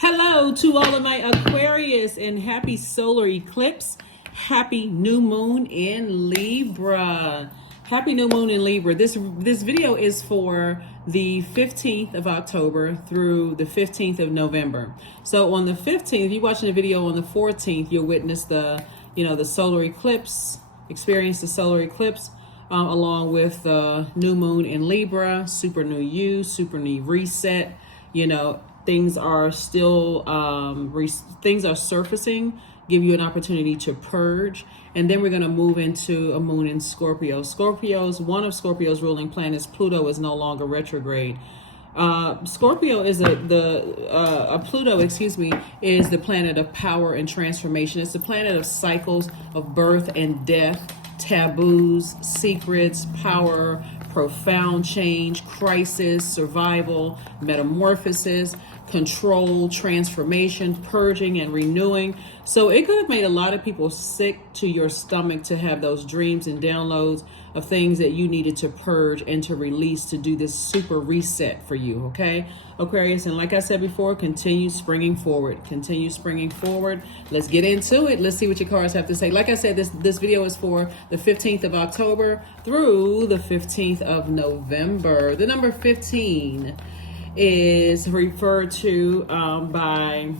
Hello to all of my Aquarius and happy solar eclipse. Happy new moon in Libra. Happy new moon in Libra. This video is for the 15th of October through the 15th of November. So on the 15th, if you're watching the video on the 14th, you'll witness the solar eclipse, experience the solar eclipse. Along with the new moon in Libra, super new you, super new reset. Things are still things are surfacing, give you an opportunity to purge. And then we're going to move into a moon in Scorpio. One of Scorpio's ruling planets, Pluto, is no longer retrograde. Scorpio is Pluto, is the planet of power and transformation. It's the planet of cycles of birth and death, taboos, secrets, power, profound change, crisis, survival, metamorphosis, control, transformation, purging, and renewing. So it could have made a lot of people sick to your stomach to have those dreams and downloads of things that you needed to purge and to release to do this super reset for you, okay? Aquarius, and like I said before, continue springing forward. Continue springing forward. Let's get into it. Let's see what your cards have to say. Like I said, this video is for the 15th of October through the 15th of November. The number 15 is referred to by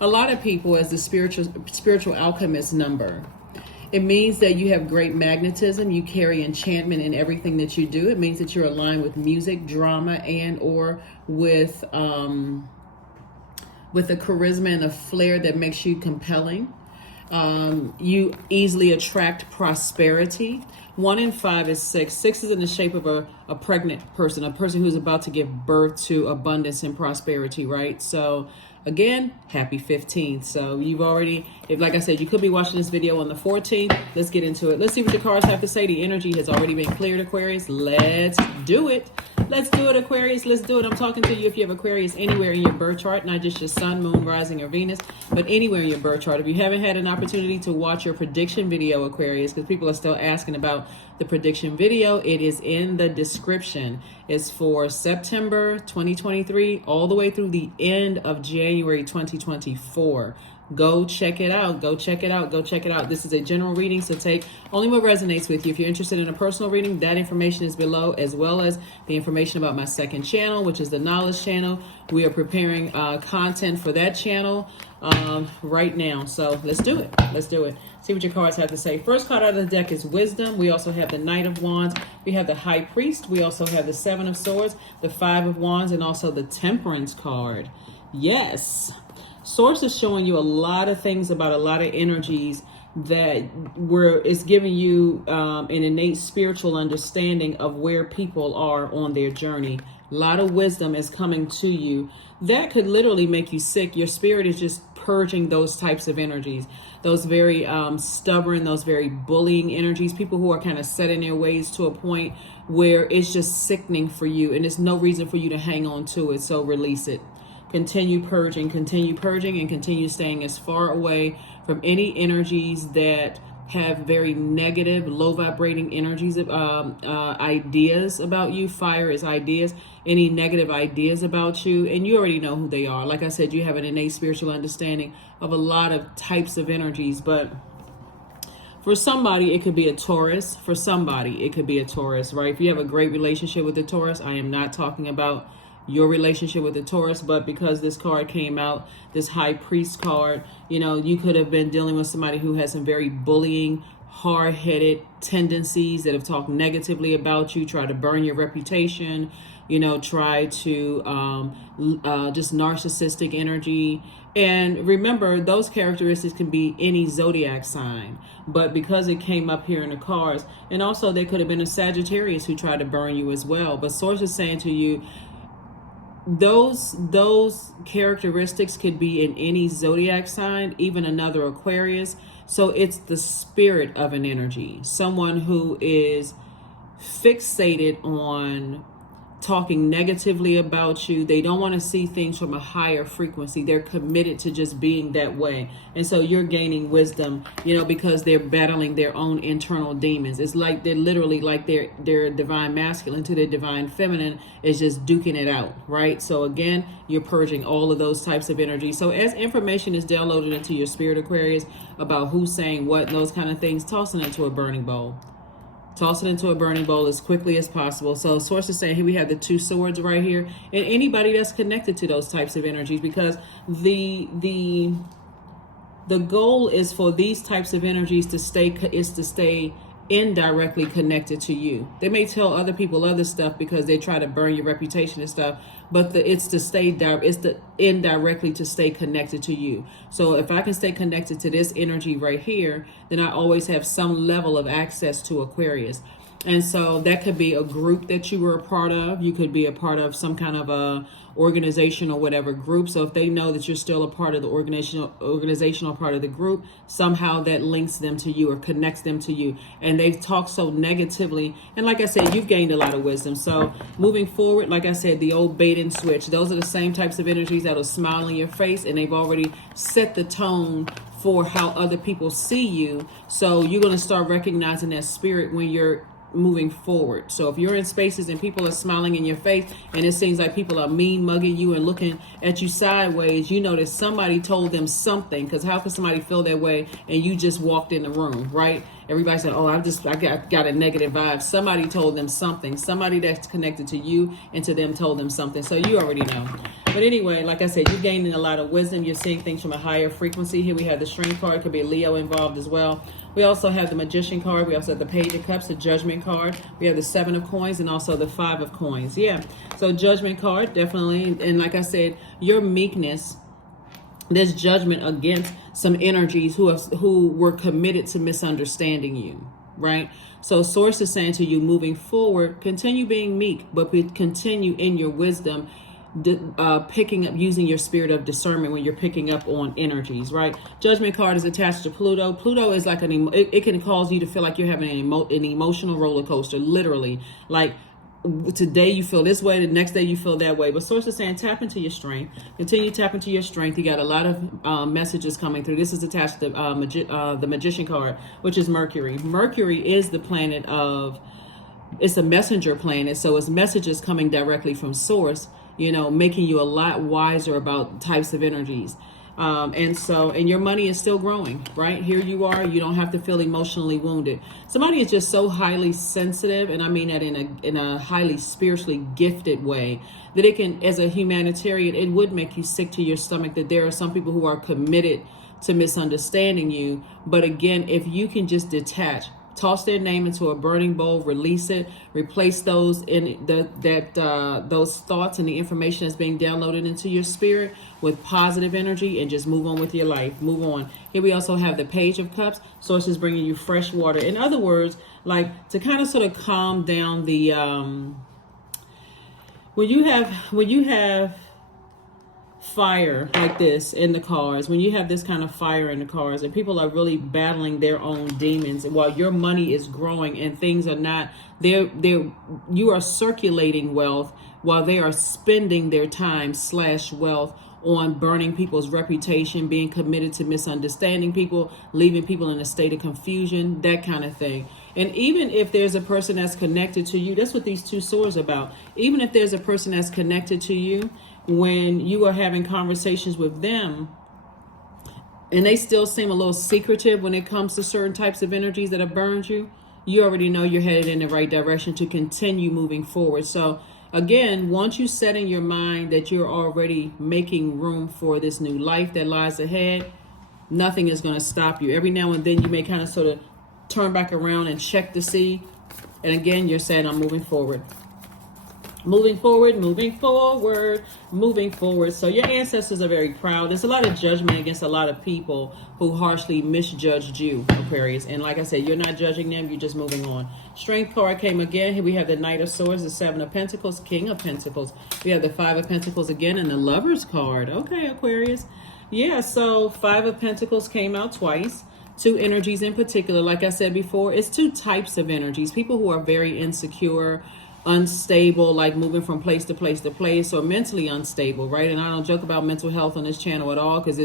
a lot of people as the spiritual alchemist number. It means that you have great magnetism. You carry enchantment in everything that you do. It means that you're aligned with music, drama, and or with a charisma and a flair that makes you compelling. You easily attract prosperity. 1 in 5 is 6. 6 is in the shape of a pregnant person, a person who's about to give birth to abundance and prosperity, right? So again, happy 15th. So you've already, like I said, you could be watching this video on the 14th. Let's get into it. Let's see what the cards have to say. The energy has already been cleared, Aquarius. Let's do it. Let's do it, Aquarius. Let's do it. I'm talking to you if you have Aquarius anywhere in your birth chart, not just your sun, moon, rising, or Venus, but anywhere in your birth chart. If you haven't had an opportunity to watch your prediction video, Aquarius, because people are still asking about the prediction video, it is in the description. It's for September 2023 all the way through the end of January 2024. Go check it out. Go check it out. Go check it out. This is a general reading, so take only what resonates with you. If you're interested in a personal reading, that information is below, as well as the information about my second channel, which is the Knowledge Channel. We are preparing content for that channel right now. So let's do it. Let's do it. See what your cards have to say. First card out of the deck is Wisdom. We also have the Knight of Wands. We have the High Priest. We also have the Seven of Swords, the Five of Wands, and also the Temperance card. Yes. Source is showing you a lot of things about a lot of energies that it's giving you an innate spiritual understanding of where people are on their journey. A lot of wisdom is coming to you that could literally make you sick. Your spirit is just purging those types of energies, those very stubborn, those very bullying energies, people who are kind of set in their ways to a point where it's just sickening for you and there's no reason for you to hang on to it. So release it. Continue purging, and continue staying as far away from any energies that have very negative, low vibrating energies, ideas about you. Fire is ideas, any negative ideas about you, and you already know who they are. Like I said, you have an innate spiritual understanding of a lot of types of energies, but for somebody, it could be a Taurus. For somebody, it could be a Taurus, right? If you have a great relationship with the Taurus, I am not talking about your relationship with the Taurus, but because this card came out, this High Priest card, you could have been dealing with somebody who has some very bullying, hard-headed tendencies that have talked negatively about you, try to burn your reputation, try to just narcissistic energy. And remember, those characteristics can be any zodiac sign, but because it came up here in the cards, and also they could have been a Sagittarius who tried to burn you as well. But Source is saying to you, those characteristics could be in any zodiac sign, even another Aquarius. So it's the spirit of an energy, someone who is fixated on talking negatively about you. They don't want to see things from a higher frequency. They're committed to just being that way. And so you're gaining wisdom, because they're battling their own internal demons. It's like they're literally like their divine masculine to their divine feminine is just duking it out, right? So again, you're purging all of those types of energy. So as information is downloaded into your spirit, Aquarius, about who's saying what and those kind of things, toss it into a burning bowl. Toss it into a burning bowl as quickly as possible. So source is saying here we have the 2 swords right here, and anybody that's connected to those types of energies, because the goal is for these types of energies to stay indirectly connected to you. They may tell other people other stuff because they try to burn your reputation and stuff, but it's indirectly to stay connected to you. So if I can stay connected to this energy right here, then I always have some level of access to Aquarius. And so that could be a group that you were a part of. You could be a part of some kind of a organization or whatever group. So if they know that you're still a part of the organizational part of the group, somehow that links them to you or connects them to you. And they talk so negatively. And like I said, you've gained a lot of wisdom. So moving forward, like I said, the old bait and switch, those are the same types of energies that will smile in your face, and they've already set the tone for how other people see you. So you're going to start recognizing that spirit when you're moving forward. So if you're in spaces and people are smiling in your face and it seems like people are mean mugging you and looking at you sideways, you know that somebody told them something, because how can somebody feel that way and you just walked in the room, right? Everybody said, oh, I got a negative vibe. Somebody told them something. Somebody that's connected to you and to them told them something. So you already know. But anyway, like I said, you're gaining a lot of wisdom. You're seeing things from a higher frequency. Here we have the Strength card. Could be a Leo involved as well. We also have the Magician card. We also have the Page of Cups, the Judgment card. We have the 7 of Coins and also the 5 of Coins. Yeah. So Judgment card, definitely. And like I said, your meekness, there's judgment against some energies who were committed to misunderstanding you, right? So source is saying to you, moving forward, continue being meek, but continue in your wisdom, picking up, using your spirit of discernment when you're picking up on energies, right? Judgment card is attached to Pluto. Pluto is like it can cause you to feel like you're having an emotional roller coaster, literally. Like today you feel this way, the next day you feel that way. But source is saying tap into your strength. Continue to tap into your strength. You got a lot of messages coming through. This is attached to the Magician card, which is Mercury. Mercury is the planet it's a messenger planet, so it's messages coming directly from source, making you a lot wiser about types of energies. And your money is still growing, right? Here you are. You don't have to feel emotionally wounded. Somebody is just so highly sensitive, and I mean that in a highly spiritually gifted way, that it can, as a humanitarian, it would make you sick to your stomach that there are some people who are committed to misunderstanding you. But again, if you can just detach, toss their name into a burning bowl, release it, replace those those thoughts and the information that's being downloaded into your spirit with positive energy, and just move on with your life. Move on. Here we also have the Page of Cups. Source is bringing you fresh water. In other words, like to kind of sort of calm down the when you have fire like this in the cars, when you have this kind of fire in the cars and people are really battling their own demons, and while your money is growing and things are not there, you are circulating wealth while they are spending their time / wealth on burning people's reputation, being committed to misunderstanding people, leaving people in a state of confusion, that kind of thing. And even if there's a person that's connected to you, that's what these 2 swords are about. Even if there's a person that's connected to you, when you are having conversations with them and they still seem a little secretive when it comes to certain types of energies that have burned you, you already know you're headed in the right direction to continue moving forward. So again, once you set in your mind that you're already making room for this new life that lies ahead, nothing is going to stop you. Every now and then you may kind of sort of turn back around and check to see. And again, you're saying, I'm moving forward. Moving forward, moving forward, moving forward. So your ancestors are very proud. There's a lot of judgment against a lot of people who harshly misjudged you, Aquarius. And like I said, you're not judging them. You're just moving on. Strength card came again. Here we have the Knight of Swords, the 7 of Pentacles, King of Pentacles. We have the 5 of Pentacles again and the Lover's card. Okay, Aquarius. Yeah, so 5 of Pentacles came out twice. 2 energies in particular. Like I said before, it's 2 types of energies. People who are very insecure, unstable, like moving from place to place to place, or mentally unstable, right? And I don't joke about mental health on this channel at all, because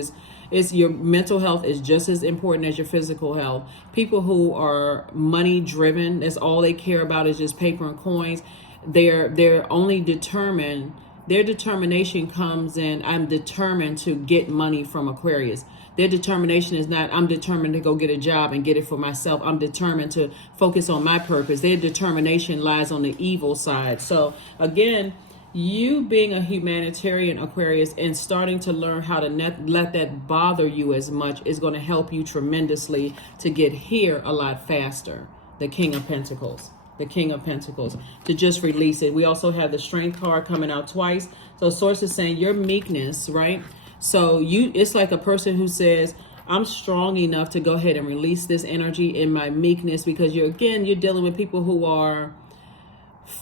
it's your mental health is just as important as your physical health. People who are money driven, that's all they care about is just paper and coins. They're only determined. Their determination comes in, I'm determined to get money from Aquarius. Their determination is not, I'm determined to go get a job and get it for myself. I'm determined to focus on my purpose. Their determination lies on the evil side. So again, you being a humanitarian, Aquarius, and starting to learn how to let that bother you as much is going to help you tremendously to get here a lot faster. The King of Pentacles. The King of Pentacles, to just release it. We also have the Strength card coming out twice. So Source is saying your meekness, right? So it's like a person who says, I'm strong enough to go ahead and release this energy in my meekness, because you're dealing with people who are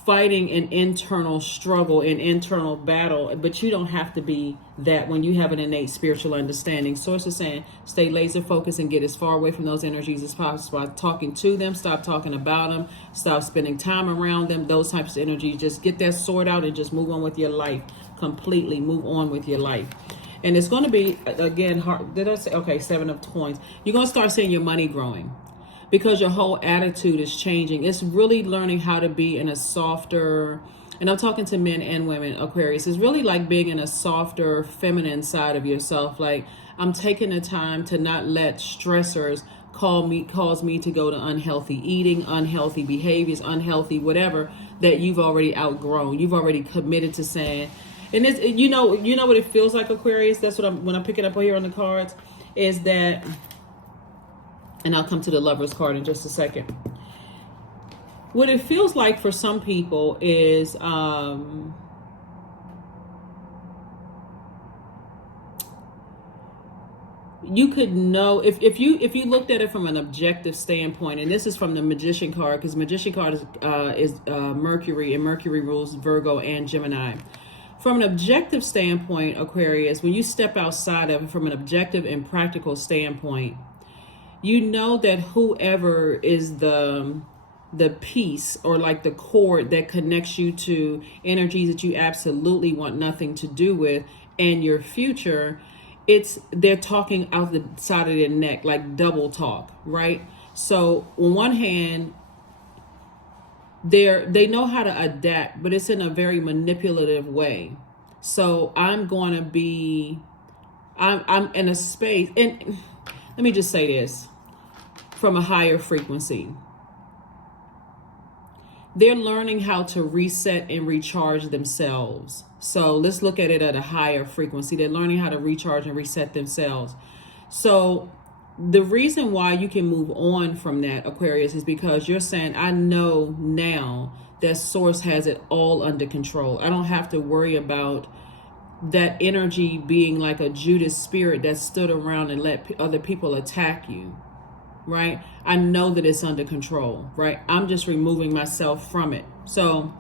fighting an internal struggle, an internal battle, but you don't have to be that when you have an innate spiritual understanding. Source is saying stay laser focused and get as far away from those energies as possible by talking to them. Stop talking about them. Stop spending time around them. Those types of energies. Just get that sword out and just move on with your life. Completely move on with your life. And it's going to be, again, hard. Did I say, okay, 7 of Coins. You're going to start seeing your money growing, because your whole attitude is changing. It's really learning how to be in a softer, and I'm talking to men and women, Aquarius, it's really like being in a softer, feminine side of yourself. Like, I'm taking the time to not let stressors cause me to go to unhealthy eating, unhealthy behaviors, unhealthy whatever that you've already outgrown. You've already committed to saying, and it's, you know what it feels like, Aquarius. That's what when I'm picking up here on the cards, is that, and I'll come to the Lover's card in just a second. What it feels like for some people is you could know if you looked at it from an objective standpoint, and this is from the Magician card, because Magician card is Mercury, and Mercury rules Virgo and Gemini. From an objective standpoint, Aquarius, when you step outside of it from an objective and practical standpoint, you know that whoever is the piece, or like the cord that connects you to energies that you absolutely want nothing to do with and your future, they're talking out the side of their neck, like double talk, right? So on one hand, they know how to adapt, but it's in a very manipulative way. So I'm in a space, and let me just say this, from a higher frequency. They're learning how to reset and recharge themselves. So let's look at it at a higher frequency. They're learning how to recharge and reset themselves. So the reason why you can move on from that, Aquarius, is because you're saying, I know now that Source has it all under control. I don't have to worry about that energy being like a Judas spirit that stood around and let other people attack you, right? I know that it's under control, right? I'm just removing myself from it. So,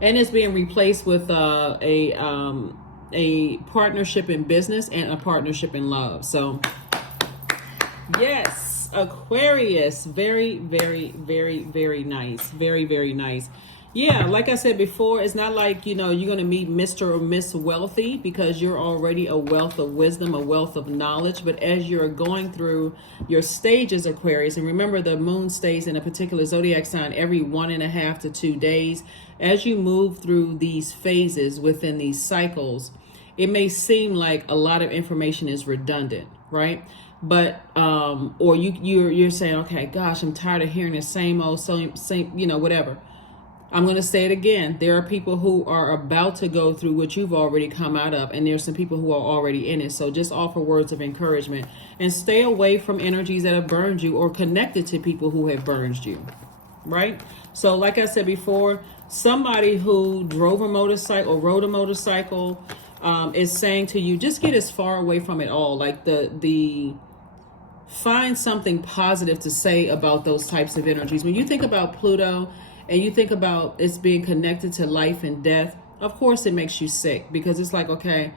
and it's being replaced with a partnership in business and a partnership in love. So yes, Aquarius, very, very, very, very nice. Very, very nice. Yeah, like I said before, it's not like, you're going to meet Mr. or Miss Wealthy, because you're already a wealth of wisdom, a wealth of knowledge. But as you're going through your stages, Aquarius, and remember the moon stays in a particular zodiac sign every 1.5 to 2 days. As you move through these phases within these cycles, it may seem like a lot of information is redundant, right? But or you're saying, okay, gosh, I'm tired of hearing the same old, same, whatever. I'm going to say it again. There are people who are about to go through what you've already come out of, and there's some people who are already in it. So just offer words of encouragement and stay away from energies that have burned you, or connected to people who have burned you, right? So like I said before, somebody who drove a motorcycle or rode a motorcycle is saying to you, just get as far away from it all. Like find something positive to say about those types of energies. When you think about Pluto, and you think about it's being connected to life and death, of course it makes you sick, because it's like, okay,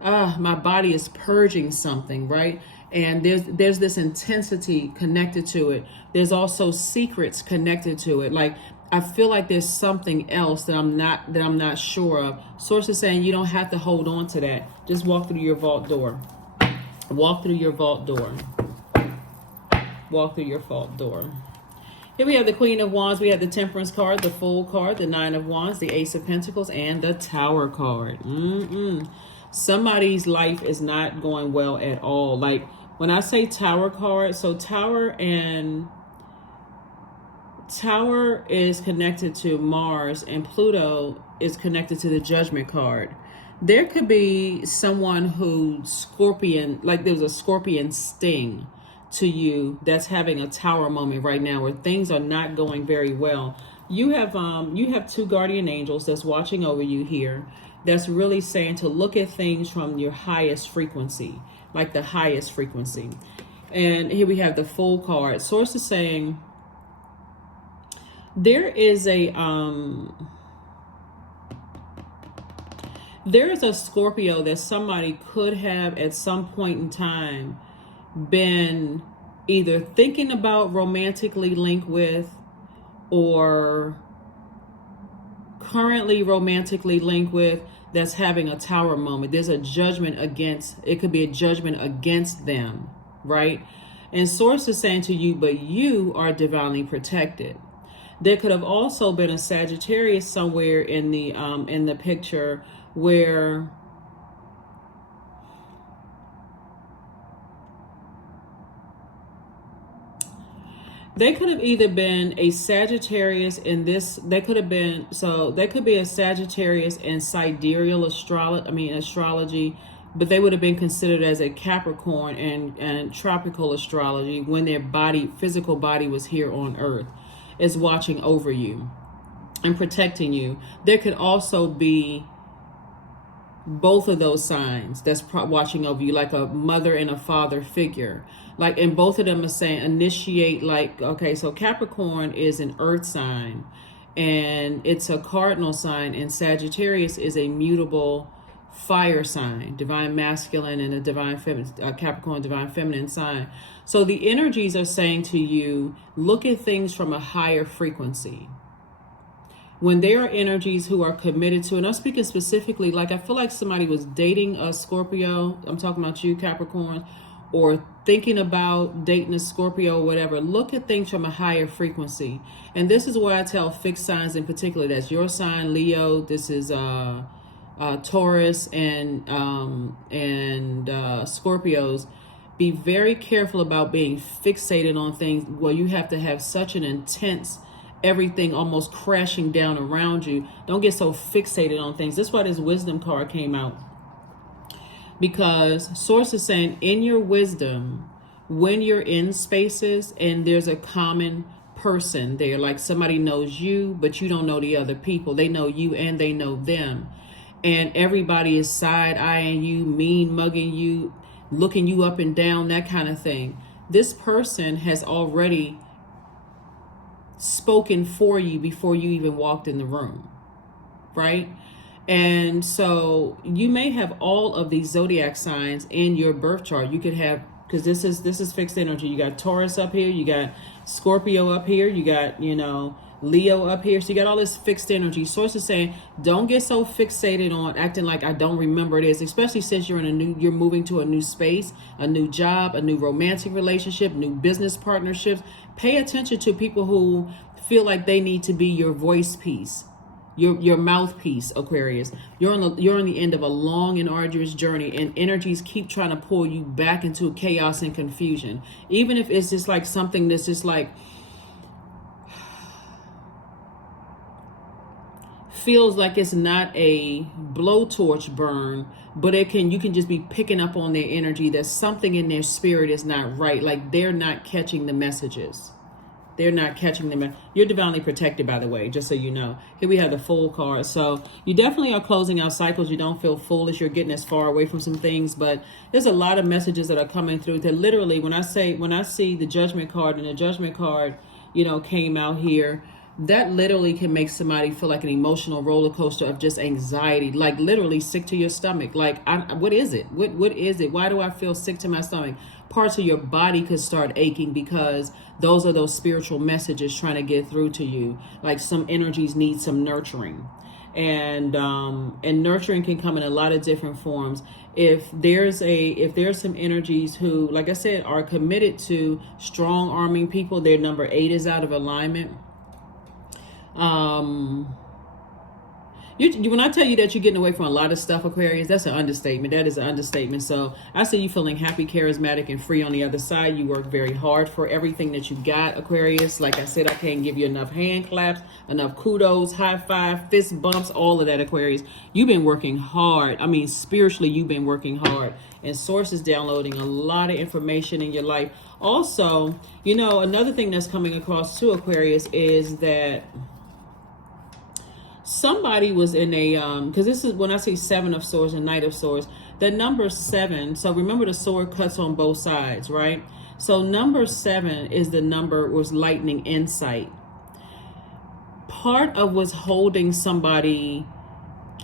my body is purging something, right? And there's this intensity connected to it. There's also secrets connected to it. Like, I feel like there's something else that I'm not sure of. Source is saying you don't have to hold on to that. Just walk through your vault door. Walk through your vault door. Walk through your vault door. Here we have the Queen of Wands. We have the Temperance card, the Fool card, the Nine of Wands, the Ace of Pentacles, and the Tower card. Somebody's life is not going well at all. Like when I say Tower card, so Tower is connected to Mars, and Pluto is connected to the Judgment card. There could be someone who Scorpion, like there's a Scorpion sting to you that's having a Tower moment right now where things are not going very well. You have two guardian angels that's watching over you here, that's really saying to look at things from your highest frequency, like the highest frequency. And here we have the Fool card. Source is saying there is a Scorpio that somebody could have at some point in time been either thinking about romantically linked with, or currently romantically linked with, that's having a Tower moment. There's a judgment against, it could be a judgment against them, right? And Source is saying to you, but you are divinely protected. There could have also been a Sagittarius somewhere in the picture where they could have either been a Sagittarius in this, they could have been, so they could be a Sagittarius in sidereal astrology, but they would have been considered as a Capricorn and tropical astrology when their physical body was here on Earth, is watching over you and protecting you. There could also be both of those signs that's watching over you, like a mother and a father figure. Like, and both of them are saying initiate, like, okay, so Capricorn is an earth sign and it's a cardinal sign, and Sagittarius is a mutable fire sign, divine masculine, and a divine feminine, Capricorn divine feminine sign. So the energies are saying to you, look at things from a higher frequency. When there are energies who are committed to, and I'm speaking specifically, like I feel like somebody was dating a Scorpio, I'm talking about you, Capricorn, or thinking about dating a Scorpio or whatever, look at things from a higher frequency. And this is where I tell fixed signs in particular, that's your sign, Leo, this is Taurus and Scorpios. Be very careful about being fixated on things where you have to have such an intense, everything almost crashing down around you. Don't get so fixated on things. That's why this wisdom card came out. Because Source is saying in your wisdom, when you're in spaces and there's a common person there, like somebody knows you, but you don't know the other people. They know you and they know them. And everybody is side-eyeing you, mean mugging you, looking you up and down, that kind of thing. This person has already spoken for you before you even walked in the room, right? And so you may have all of these zodiac signs in your birth chart. You could have, because this is fixed energy. You got Taurus up here, you got Scorpio up here, you got, Leo up here. So you got all this fixed energy. Source is saying, don't get so fixated on acting like I don't remember this, especially since you're moving to a new space, a new job, a new romantic relationship, new business partnerships. Pay attention to people who feel like they need to be your voice piece, your mouthpiece, Aquarius. You're on the end of a long and arduous journey, and energies keep trying to pull you back into chaos and confusion. Even if it's just like something that's just like feels like it's not a blowtorch burn, but you can just be picking up on their energy that something in their spirit is not right. Like they're not catching the messages. They're not catching them. You're divinely protected, by the way, just so you know. Here we have the Fool card. So you definitely are closing out cycles. You don't feel foolish. You're getting as far away from some things, but there's a lot of messages that are coming through that literally, when I see the Judgment card, and the Judgment card, came out here, that literally can make somebody feel like an emotional roller coaster of just anxiety, like literally sick to your stomach. Like, what is it? What is it? Why do I feel sick to my stomach? Parts of your body could start aching because those are those spiritual messages trying to get through to you. Like some energies need some nurturing. And nurturing can come in a lot of different forms. If there's some energies who, like I said, are committed to strong arming people, their number 8 is out of alignment. When I tell you that you're getting away from a lot of stuff, Aquarius, that's an understatement. That is an understatement. So I see you feeling happy, charismatic, and free on the other side. You work very hard for everything that you got, Aquarius. Like I said, I can't give you enough hand claps, enough kudos, high five, fist bumps, all of that, Aquarius. You've been working hard. I mean, spiritually, you've been working hard. And Source is downloading a lot of information in your life. Also, another thing that's coming across too, Aquarius, is that somebody was in a because this is when I see 7 of Swords and Knight of Swords, the number 7. So remember, the sword cuts on both sides, right? So number 7 is the number was lightning insight. Part of what's holding somebody,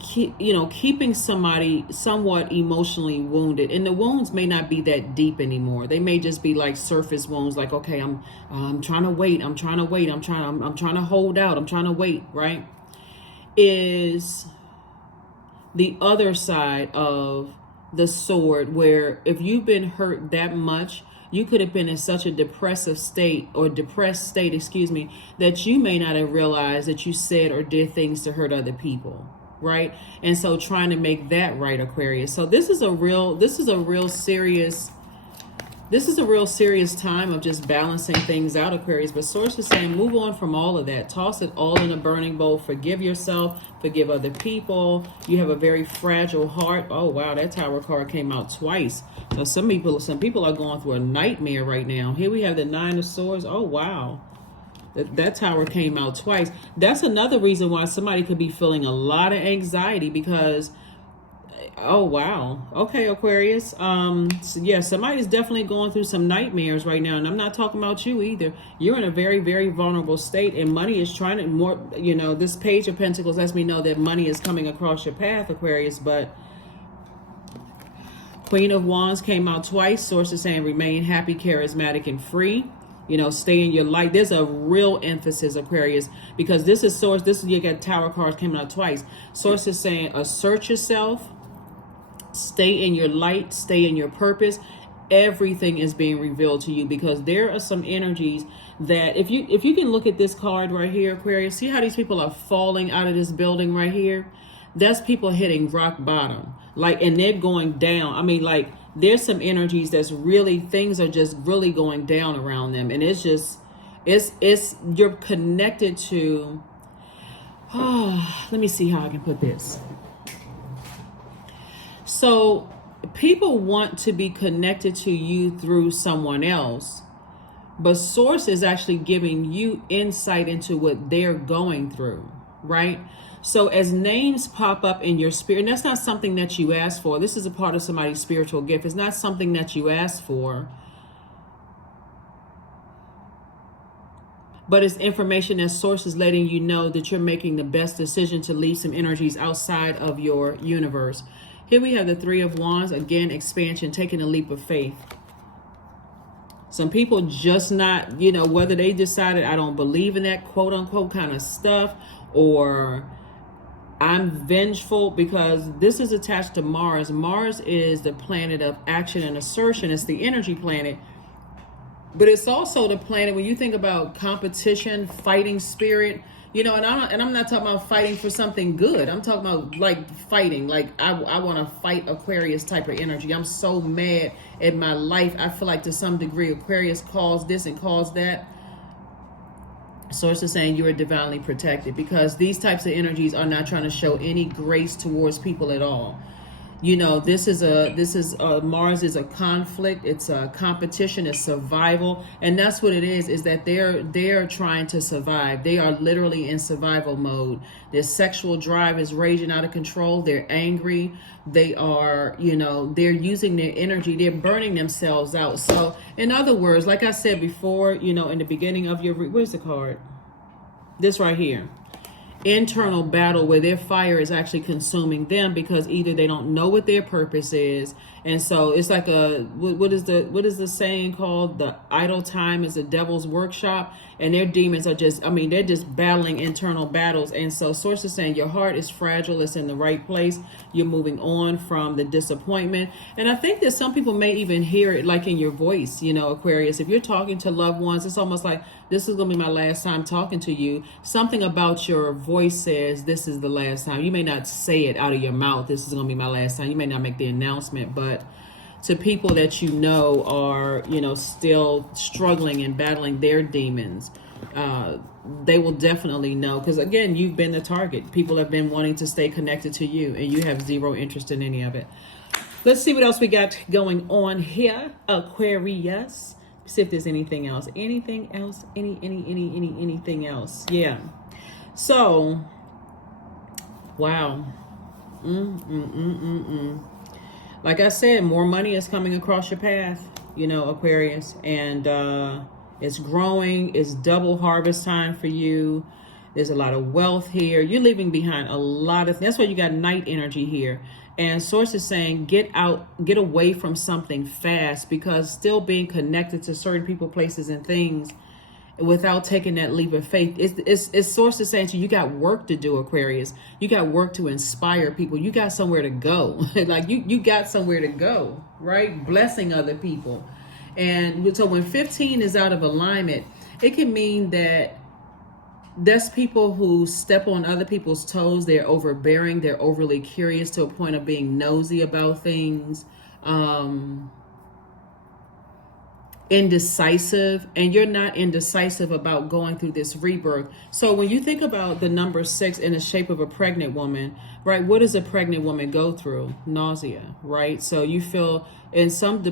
keeping somebody somewhat emotionally wounded, and the wounds may not be that deep anymore. They may just be like surface wounds, like, okay, I'm trying to wait, I'm trying to hold out, I'm trying to wait, right? Is the other side of the sword, where if you've been hurt that much, you could have been in such a depressed state, that you may not have realized that you said or did things to hurt other people, right? And so trying to make that right, Aquarius. So this is a real serious time of just balancing things out, Aquarius. But Source is saying move on from all of that. Toss it all in a burning bowl. Forgive yourself. Forgive other people. You have a very fragile heart. Oh, wow. That Tower card came out twice. So some people are going through a nightmare right now. Here we have the 9 of Swords. Oh, wow. That Tower came out twice. That's another reason why somebody could be feeling a lot of anxiety, because oh, wow. Okay, Aquarius. So yeah, somebody's definitely going through some nightmares right now. And I'm not talking about you either. You're in a very, very vulnerable state, and money is trying to this Page of Pentacles lets me know that money is coming across your path, Aquarius. But Queen of Wands came out twice. Source is saying remain happy, charismatic, and free. Stay in your light. There's a real emphasis, Aquarius, because this is Source. You got Tower cards coming out twice. Source is saying assert yourself. Stay in your light, stay in your purpose. Everything is being revealed to you, because there are some energies that if you can look at this card right here, Aquarius, see how these people are falling out of this building right here? That's people hitting rock bottom, and they're going down. I mean, there's some energies that's really, things are just really going down around them. And it's you're connected to, let me see how I can put this. So people want to be connected to you through someone else, but Source is actually giving you insight into what they're going through, right? So as names pop up in your spirit, and that's not something that you asked for. This is a part of somebody's spiritual gift. It's not something that you asked for, but it's information that Source is letting you know that you're making the best decision to leave some energies outside of your universe. Here we have the 3 of Wands. Again, expansion, taking a leap of faith. Some people just not, whether they decided I don't believe in that quote unquote kind of stuff, or I'm vengeful, because this is attached to Mars. Mars is the planet of action and assertion. It's the energy planet. But it's also the planet, when you think about competition, fighting spirit, and I'm not talking about fighting for something good. I'm talking about fighting. I want to fight Aquarius type of energy. I'm so mad at my life. I feel like to some degree Aquarius caused this and caused that. Source is saying you are divinely protected, because these types of energies are not trying to show any grace towards people at all. Mars is a conflict. It's a competition. It's survival. And that's what it is that they're trying to survive. They are literally in survival mode. Their sexual drive is raging out of control. They're angry. They are, they're using their energy. They're burning themselves out. So in other words, like I said before, in the beginning of where's the card? This right here. Internal battle where their fire is actually consuming them because either they don't know what their purpose is, and so it's like what is the saying called? The idle time is the devil's workshop, and their demons are just, I mean, they're just battling internal battles. And so source is saying your heart is fragile, it's in the right place, you're moving on from the disappointment. And I think that some people may even hear it like in your voice, you know, Aquarius. If you're talking to loved ones, it's almost like, this is going to be my last time talking to you. Something about your voice says this is the last time. You may not say it out of your mouth, this is going to be my last time. You may not make the announcement, but to people that you know are, you know, still struggling and battling their demons, they will definitely know. Because again, you've been the target. People have been wanting to stay connected to you, and you have zero interest in any of it. Let's see what else we got going on here, Aquarius. See if there's anything else. Anything else? Anything else? Yeah. So, wow. Like I said, more money is coming across your path, you know, Aquarius. And it's growing. It's double harvest time for you. There's a lot of wealth here. You're leaving behind a lot of, that's why you got night energy here. And source is saying, get away from something fast, because still being connected to certain people, places, and things without taking that leap of faith, it's source is saying to you, you got work to do, Aquarius. You got work to inspire people. You got somewhere to go. Like you got somewhere to go, right? Blessing other people. And so when 15 is out of alignment, it can mean that that's people who step on other people's toes. They're overbearing. They're overly curious to a point of being nosy about things. Indecisive. And you're not indecisive about going through this rebirth. So when you think about the number 6 in the shape of a pregnant woman, right? What does a pregnant woman go through? Nausea, right? So you feel, in some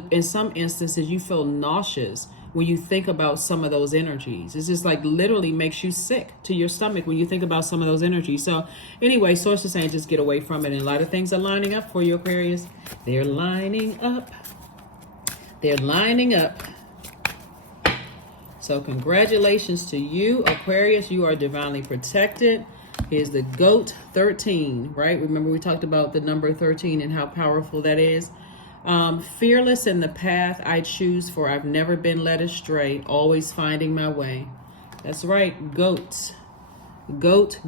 instances, you feel nauseous when you think about some of those energies. It's just like literally makes you sick to your stomach when you think about some of those energies. So anyway, source is saying just get away from it. And a lot of things are lining up for you, Aquarius. They're lining up. They're lining up. So congratulations to you, Aquarius. You are divinely protected. Here's the GOAT 13, right? Remember we talked about the number 13 and how powerful that is. Fearless in the path I choose, for I've never been led astray, always finding my way. That's right, goats. Goat.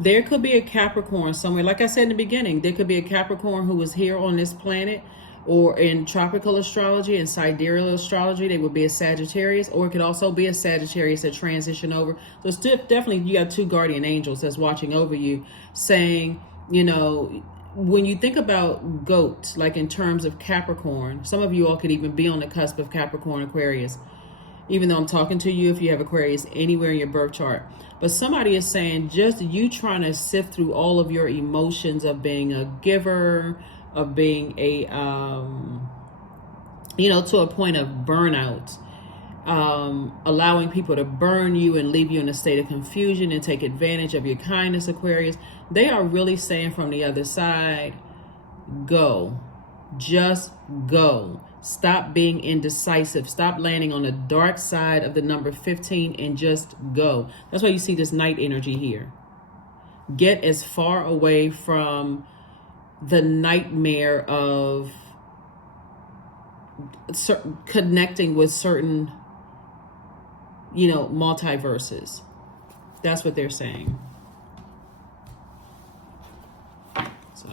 There could be a Capricorn somewhere. Like I said in the beginning, there could be a Capricorn who is here on this planet, or in tropical astrology and sidereal astrology, they would be a Sagittarius, or it could also be a Sagittarius that transition over. So it's definitely, you got 2 guardian angels that's watching over you, saying, you know, when you think about goat, like in terms of Capricorn, some of you all could even be on the cusp of Capricorn, Aquarius, even though I'm talking to you if you have Aquarius anywhere in your birth chart. But somebody is saying just you trying to sift through all of your emotions of being a giver, of being a, you know, to a point of burnout, allowing people to burn you and leave you in a state of confusion and take advantage of your kindness, Aquarius. They are really saying from the other side, go, just go. Stop being indecisive. Stop landing on the dark side of the number 15 and just go. That's why you see this night energy here. Get as far away from the nightmare of connecting with certain, you know, multiverses. That's what they're saying. So,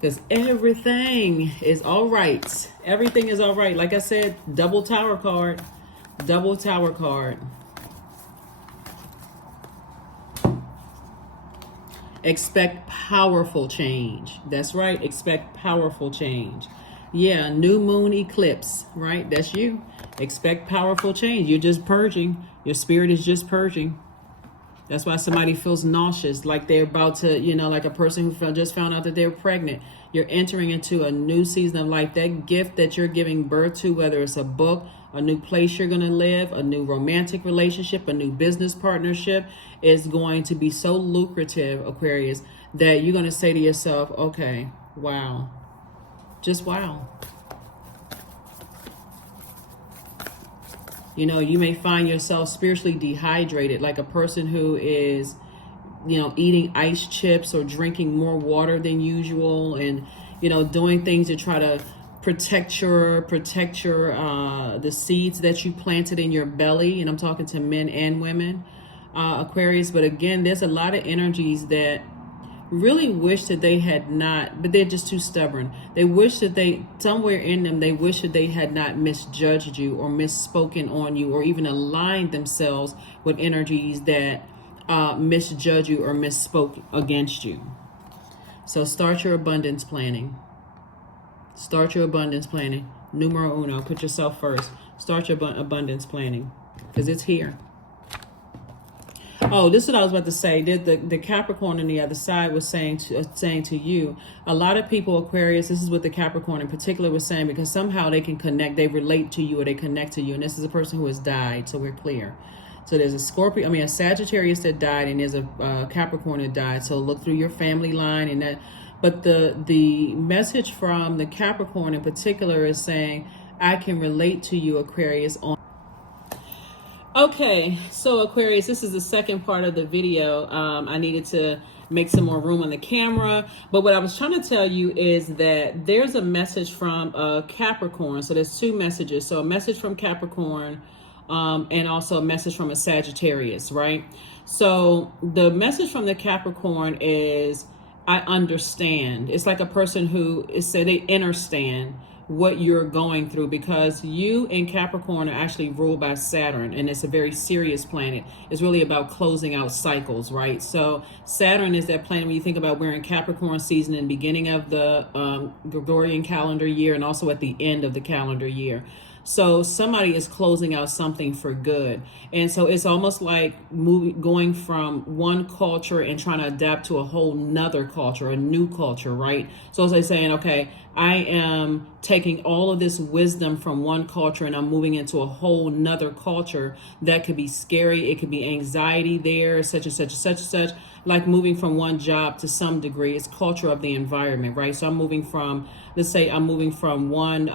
because everything is all right. Everything is all right. Like I said, double tower card. Double tower card. Expect powerful change. That's right. Expect powerful change. Yeah, new moon eclipse, right? That's you. Expect powerful change. You're just purging. Your spirit is just purging. That's why somebody feels nauseous, like they're about to, you know, like a person who just found out that they're pregnant. You're entering into a new season of life. That gift that you're giving birth to, whether it's a book, a new place you're going to live, a new romantic relationship, a new business partnership, is going to be so lucrative, Aquarius, that you're going to say to yourself, okay, wow, just wow. You know, you may find yourself spiritually dehydrated, like a person who is, you know, eating ice chips or drinking more water than usual, and, you know, doing things to try to protect your the seeds that you planted in your belly. And I'm talking to men and women, Aquarius. But again, there's a lot of energies that really wish that they had not, but they're just too stubborn. They wish that they, somewhere in them, they wish that they had not misjudged you or misspoken on you, or even aligned themselves with energies that misjudge you or misspoke against you. So start your abundance planning. Start your abundance planning. Numero uno, put yourself first. Start your abundance planning, because it's here. Oh, this is what I was about to say. The Capricorn on the other side was saying to you, a lot of people, Aquarius, this is what the Capricorn in particular was saying, because somehow they can connect, they relate to you, or they connect to you. And this is a person who has died, so we're clear. So there's a Sagittarius that died, and there's a Capricorn that died. So look through your family line and that. But the message from the Capricorn in particular is saying, I can relate to you, Aquarius, on. Okay, so Aquarius, this is the second part of the video. I needed to make some more room on the camera, but what I was trying to tell you is that there's a message from Capricorn. So there's two messages. So a message from Capricorn, and also a message from a Sagittarius, right? So the message from the Capricorn is, I understand. It's like a person who is said they understand what you're going through, because you and Capricorn are actually ruled by Saturn, and it's a very serious planet. It's really about closing out cycles, right? So Saturn is that planet when you think about we're in Capricorn season in the beginning of the Gregorian calendar year, and also at the end of the calendar year. So somebody is closing out something for good. And so it's almost like going from one culture and trying to adapt to a whole nother culture, a new culture, right? So it's like saying, okay, I am taking all of this wisdom from one culture and I'm moving into a whole nother culture. That could be scary. It could be anxiety there, such and such and such and such. Like moving from one job to some degree. It's culture of the environment, right? So I'm moving from, let's say I'm moving from one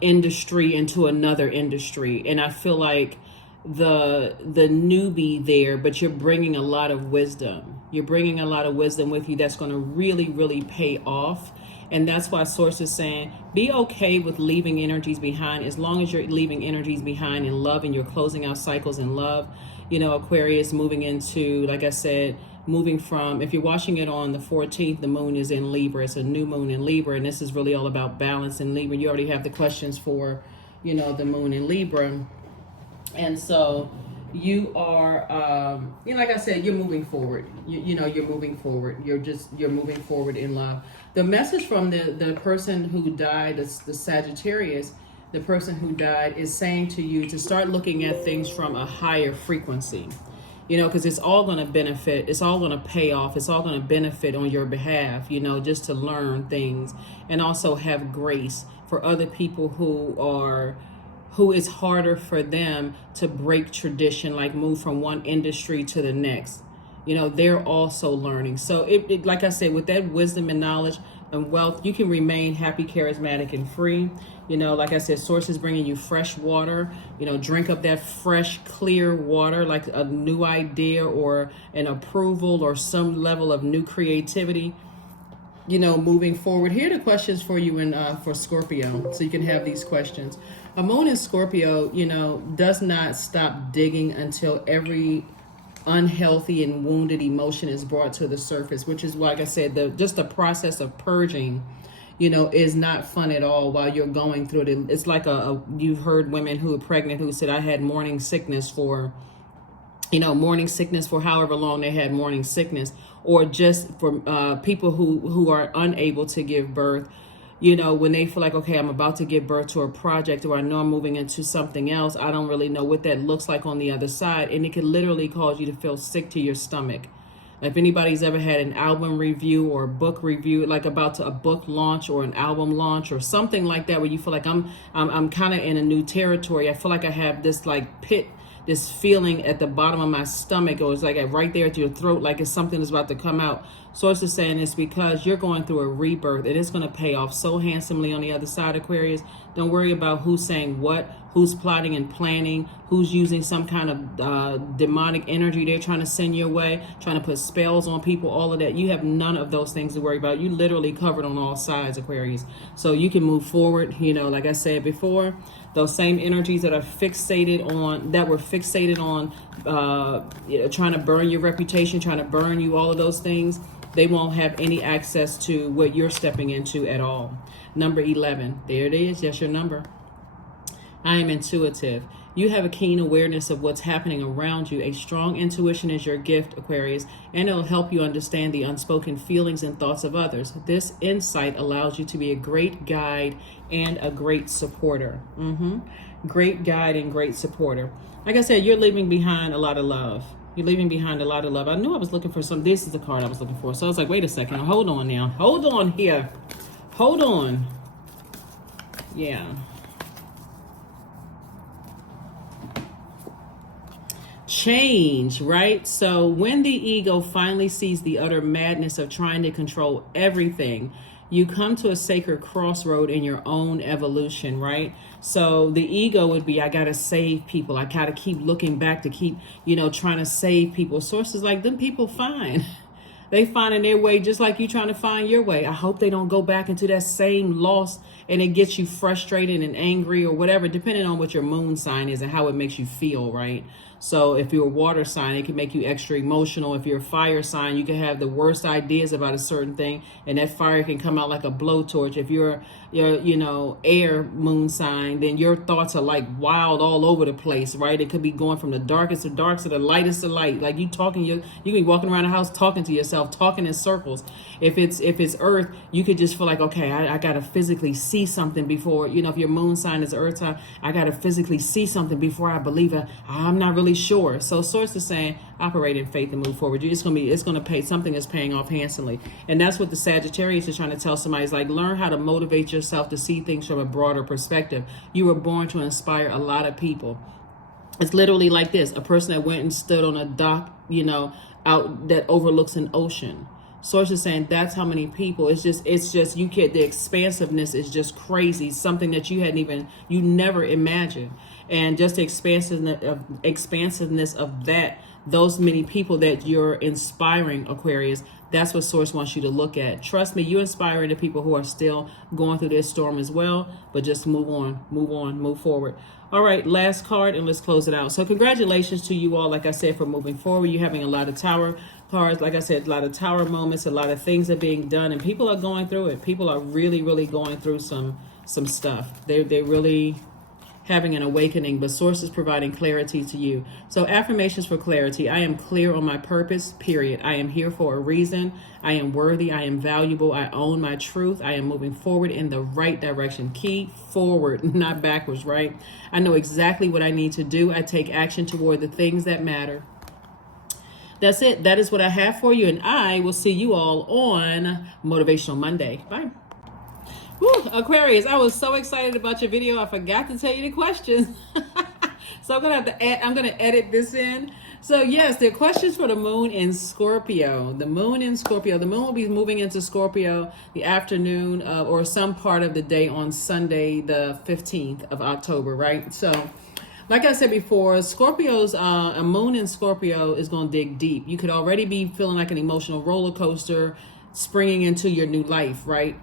industry into another industry, and I feel like the newbie there, but you're bringing a lot of wisdom. You're bringing a lot of wisdom with you that's going to really, really pay off. And that's why Source is saying, be okay with leaving energies behind, as long as you're leaving energies behind in love and you're closing out cycles in love. You know, Aquarius moving into, like I said, moving from, if you're watching it on the 14th, the moon is in Libra. It's a new moon in Libra, and this is really all about balance in Libra. You already have the questions for, you know, the moon in Libra. And so you are, you know, like I said, you're moving forward. You're moving forward. You're moving forward in love. The message from the person who died, the Sagittarius, the person who died, is saying to you to start looking at things from a higher frequency. You know, because it's all going to benefit. It's all going to pay off. It's all going to benefit on your behalf, you know, just to learn things and also have grace for other people who it's harder for them to break tradition, like move from one industry to the next. You know, they're also learning. So it like I said, with that wisdom and knowledge and wealth, you can remain happy, charismatic, and free. You know, like I said, Source is bringing you fresh water. You know, drink up that fresh, clear water, like a new idea or an approval or some level of new creativity. You know, moving forward. Here are the questions for you and for Scorpio, so you can have these questions. A moon in Scorpio, you know, does not stop digging until every unhealthy and wounded emotion is brought to the surface, which is, like I said, just the process of purging, you know, is not fun at all while you're going through it. It's like you've heard women who are pregnant who said, I had morning sickness for however long they had morning sickness, or just for people who are unable to give birth. You know, when they feel like, okay, I'm about to give birth to a project, or I know I'm moving into something else, I don't really know what that looks like on the other side. And it can literally cause you to feel sick to your stomach. If anybody's ever had an album review or a book review, like about a book launch or an album launch or something like that, where you feel like I'm kind of in a new territory. I feel like I have this like pit, this feeling at the bottom of my stomach, or it's like right there at your throat, like it's something that's about to come out. Source is saying it's because you're going through a rebirth and it's going to pay off so handsomely on the other side, Aquarius. Don't worry about who's saying what, who's plotting and planning, who's using some kind of demonic energy they're trying to send your way, trying to put spells on people, all of that. You have none of those things to worry about. You literally covered on all sides, Aquarius. So you can move forward. You know, like I said before, those same energies that are fixated on, trying to burn your reputation, trying to burn you, all of those things, they won't have any access to what you're stepping into at all. Number 11, there it is. That's your number. I am intuitive. You have a keen awareness of what's happening around you. A strong intuition is your gift, Aquarius, and it'll help you understand the unspoken feelings and thoughts of others. This insight allows you to be a great guide and a great supporter. Great guide and great supporter. Like I said, you're leaving behind a lot of love. You're leaving behind a lot of love. I knew I was looking for some. This is the card I was looking for. So I was like, wait a second. Hold on now. Hold on here. Hold on. Yeah. Change, right? So when the ego finally sees the utter madness of trying to control everything, you come to a sacred crossroad in your own evolution, right? So the ego would be, I got to save people. I got to keep looking back to keep, trying to save people. Sources like them people find. They finding their way just like you trying to find your way. I hope they don't go back into that same loss and it gets you frustrated and angry or whatever, depending on what your moon sign is and how it makes you feel, right? So if you're a water sign, it can make you extra emotional. If you're a fire sign, you can have the worst ideas about a certain thing, and that fire can come out like a blowtorch. If you're air moon sign, then your thoughts are like wild all over the place, right? It could be going from the darkest of dark to the lightest of light. Like you can be walking around the house talking to yourself, talking in circles. If it's earth, you could just feel like, okay, I gotta physically see something before, if your moon sign is earth sign, I gotta physically see something before I believe it. I'm not really sure. So source is saying operate in faith and move forward. It's gonna pay, something is paying off handsomely. And that's what the Sagittarius is trying to tell somebody, is like, learn how to motivate yourself to see things from a broader perspective. You were born to inspire a lot of people. It's literally like this: a person that went and stood on a dock, out that overlooks an ocean. Source is saying that's how many people. It's just you get the expansiveness is just crazy. Something that you never imagined. And just the expansiveness of that, those many people that you're inspiring, Aquarius, that's what Source wants you to look at. Trust me, you're inspiring the people who are still going through this storm as well, but just move on, move forward. All right, last card, and let's close it out. So congratulations to you all, like I said, for moving forward. You're having a lot of tower cards, like I said, a lot of tower moments, a lot of things are being done, and people are going through it. People are really, really going through some stuff. They're really having an awakening, but Source is providing clarity to you. So affirmations for clarity: I am clear on my purpose, period. I am here for a reason. I am worthy. I am valuable. I own my truth. I am moving forward in the right direction. Keep forward, not backwards, right? I know exactly what I need to do. I take action toward the things that matter. That's it. That is what I have for you, and I will see you all on Motivational Monday. Bye. Woo, Aquarius, I was so excited about your video. I forgot to tell you the questions. So I'm gonna edit this in. So yes, the questions for the moon in Scorpio. The moon in Scorpio. The moon will be moving into Scorpio the afternoon or some part of the day on Sunday, the 15th of October, right? So like I said before, Scorpio's a moon in Scorpio is going to dig deep. You could already be feeling like an emotional roller coaster springing into your new life, right?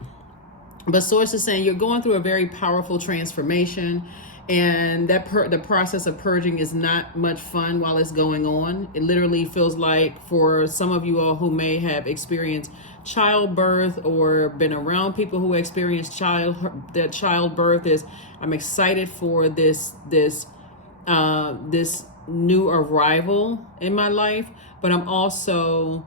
But Source is saying you're going through a very powerful transformation, and that the process of purging is not much fun while it's going on. It literally feels like, for some of you all who may have experienced childbirth or been around people who experienced childbirth, I'm excited for this new arrival in my life, but I'm also,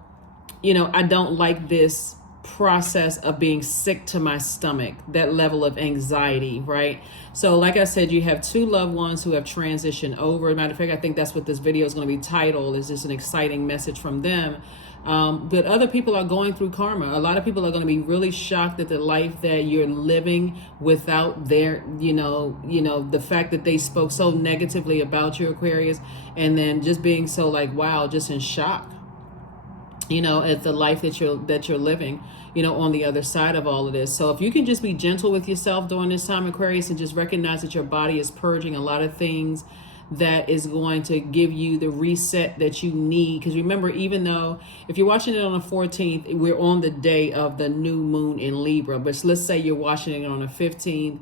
I don't like this process of being sick to my stomach, that level of anxiety, right? So like I said, you have two loved ones who have transitioned over. Matter of fact, I think that's what this video is going to be titled, is just an exciting message from them. But other people are going through karma. A lot of people are going to be really shocked at the life that you're living without their, the fact that they spoke so negatively about you, Aquarius, and then just being so like, wow, just in shock. at the life that you're living, on the other side of all of this. So if you can just be gentle with yourself during this time, Aquarius, and just recognize that your body is purging a lot of things that is going to give you the reset that you need. Because remember, even though if you're watching it on the 14th, we're on the day of the new moon in Libra, but let's say you're watching it on the 15th,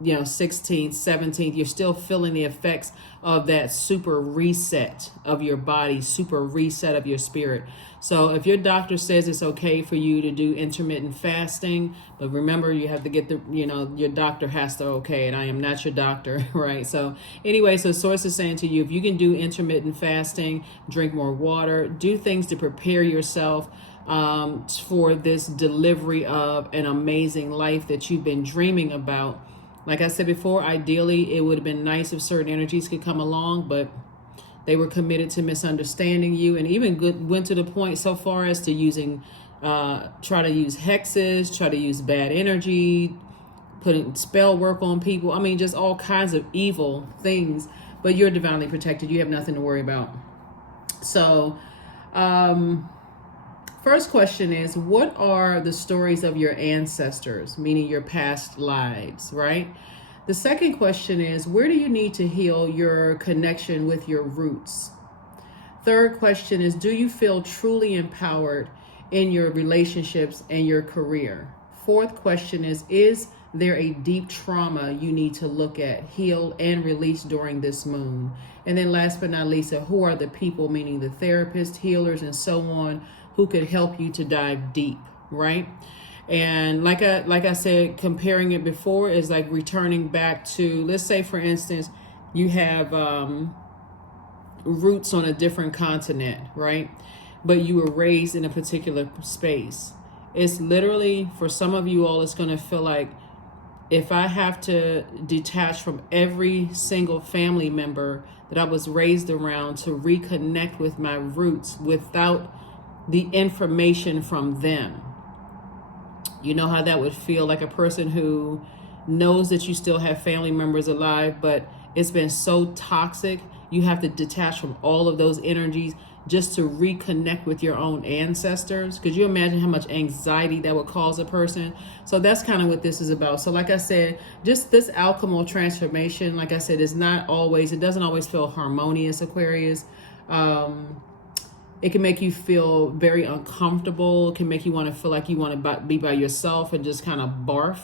16th, 17th, you're still feeling the effects of that super reset of your body, super reset of your spirit. So if your doctor says it's okay for you to do intermittent fasting, but remember, you have to get your doctor has to okay it. I am not your doctor, right? So anyway, so Source is saying to you, if you can do intermittent fasting, drink more water, do things to prepare yourself for this delivery of an amazing life that you've been dreaming about. Like I said before, ideally, it would have been nice if certain energies could come along, but they were committed to misunderstanding you, and even went to the point so far as to try to use hexes, try to use bad energy, putting spell work on people. I mean, just all kinds of evil things, but you're divinely protected. You have nothing to worry about. So, first question is, what are the stories of your ancestors, meaning your past lives, right? The second question is, where do you need to heal your connection with your roots? Third question is, do you feel truly empowered in your relationships and your career? Fourth question is there a deep trauma you need to look at, heal, and release during this moon? And then last but not least, who are the people, meaning the therapists, healers, and so on, who could help you to dive deep, right? And like I said, comparing it before is like returning back to, let's say, for instance, you have roots on a different continent, right? But you were raised in a particular space. It's literally, for some of you all, it's going to feel like, if I have to detach from every single family member that I was raised around to reconnect with my roots without the information from them. You know how that would feel, like a person who knows that you still have family members alive, but it's been so toxic, you have to detach from all of those energies just to reconnect with your own ancestors. Could you imagine how much anxiety that would cause a person? So that's kind of what this is about. So like I said, just this alchemical transformation, like I said, it doesn't always feel harmonious, Aquarius. It can make you feel very uncomfortable. It can make you want to feel like you want to be by yourself and just kind of barf.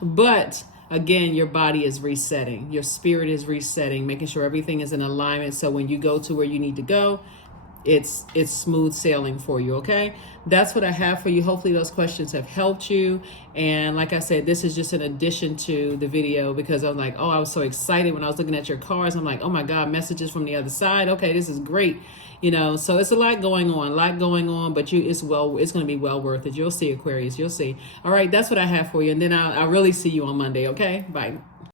But again, your body is resetting. Your spirit is resetting, making sure everything is in alignment. So when you go to where you need to go, it's smooth sailing for you, okay? That's what I have for you. Hopefully those questions have helped you. And like I said, this is just an addition to the video, because I'm like, I was so excited when I was looking at your cards. I'm like, oh my God, messages from the other side. Okay, this is great. So it's a lot going on, but it's going to be well worth it. You'll see, Aquarius, you'll see. All right, that's what I have for you. And then I'll really see you on Monday, okay? Bye.